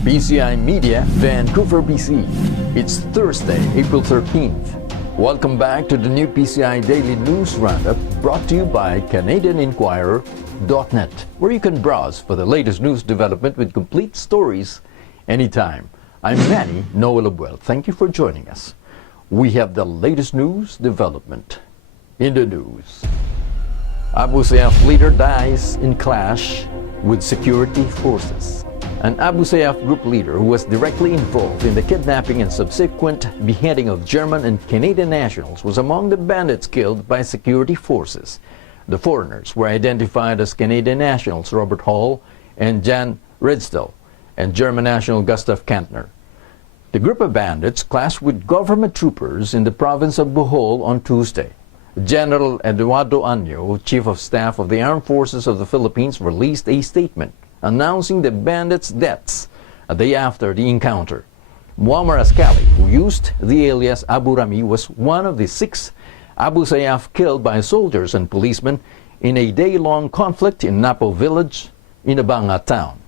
PCI Media, Vancouver, BC. It's Thursday, April 13th. Welcome back to the new PCI Daily News Roundup, brought to you by CanadianInquirer.net, where you can browse for the latest news development with complete stories anytime. I'm Manny Noel Abuel. Thank you for joining us. We have the latest news development in the news. Abu Sayyaf leader dies in clash with security forces. An Abu Sayyaf group leader who was directly involved in the kidnapping and subsequent beheading of German and Canadian nationals was among the bandits killed by security forces. The foreigners were identified as Canadian nationals Robert Hall and Jan Ridsdal and German national Gustav Kantner. The group of bandits clashed with government troopers in the province of Bohol on Tuesday. General Eduardo Año, Chief of Staff of the Armed Forces of the Philippines, released a statement announcing the bandits' deaths a day after the encounter. Muammar Ascali, who used the alias Abu Rami, was one of the 6 Abu Sayyaf killed by soldiers and policemen in a day-long conflict in Napo village in Abanga town.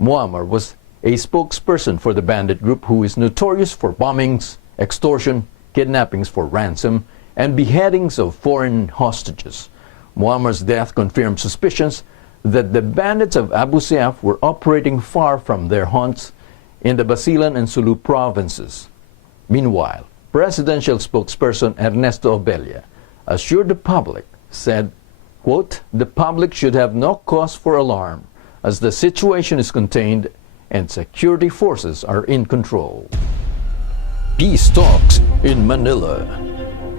Muammar was a spokesperson for the bandit group, who is notorious for bombings, extortion, kidnappings for ransom, and beheadings of foreign hostages. Muammar's death confirmed suspicions that the bandits of Abu Sayyaf were operating far from their haunts in the Basilan and Sulu provinces. Meanwhile, presidential spokesperson Ernesto Obella assured the public, said, quote, "The public should have no cause for alarm as the situation is contained and security forces are in control." Peace talks in Manila.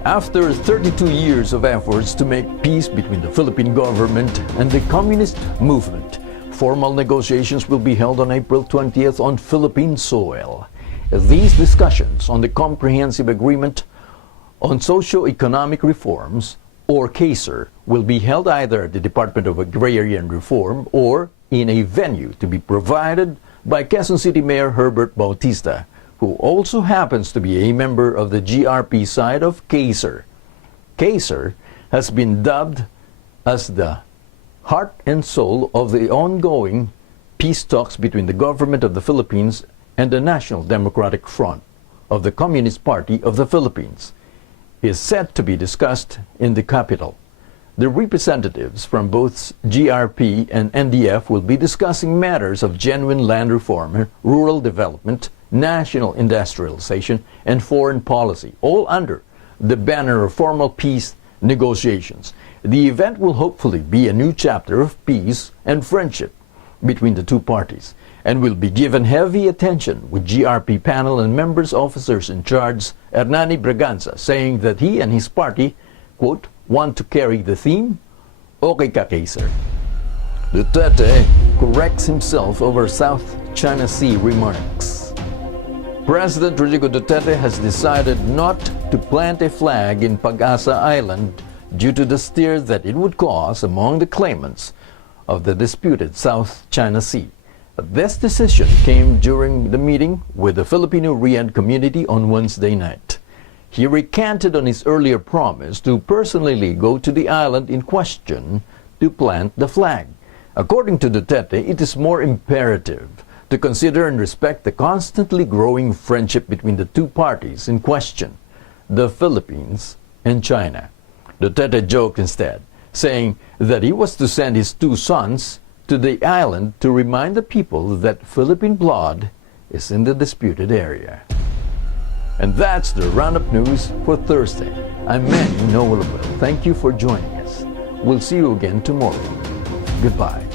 After 32 years of efforts to make peace between the Philippine government and the communist movement, formal negotiations will be held on April 20th on Philippine soil. These discussions on the Comprehensive Agreement on Socio-Economic Reforms, or CASER, will be held either at the Department of Agrarian Reform or in a venue to be provided by Quezon City Mayor Herbert Bautista, who also happens to be a member of the GRP side of CASER. CASER has been dubbed as the heart and soul of the ongoing peace talks between the government of the Philippines and the National Democratic Front of the Communist Party of the Philippines. It is set to be discussed in the capital. The representatives from both GRP and NDF will be discussing matters of genuine land reform, rural development, national industrialization, and foreign policy, all under the banner of formal peace negotiations. The event will hopefully be a new chapter of peace and friendship between the two parties, and will be given heavy attention, with GRP panel and members officers in charge, Hernani Braganza, saying that he and his party, quote, want to carry the theme, "Okay ka, Kaiser." Duterte corrects himself over South China Sea remarks. President Rodrigo Duterte has decided not to plant a flag in Pag-asa Island due to the stir that it would cause among the claimants of the disputed South China Sea. This decision came during the meeting with the Filipino Rian community on Wednesday night. He recanted on his earlier promise to personally go to the island in question to plant the flag. According to Duterte, it is more imperative to consider and respect the constantly growing friendship between the two parties in question, the Philippines and China. Duterte joked instead, saying that he was to send his 2 sons to the island to remind the people that Philippine blood is in the disputed area. And that's the Roundup News for Thursday. I'm Manny Noel. Thank you for joining us. We'll see you again tomorrow. Goodbye.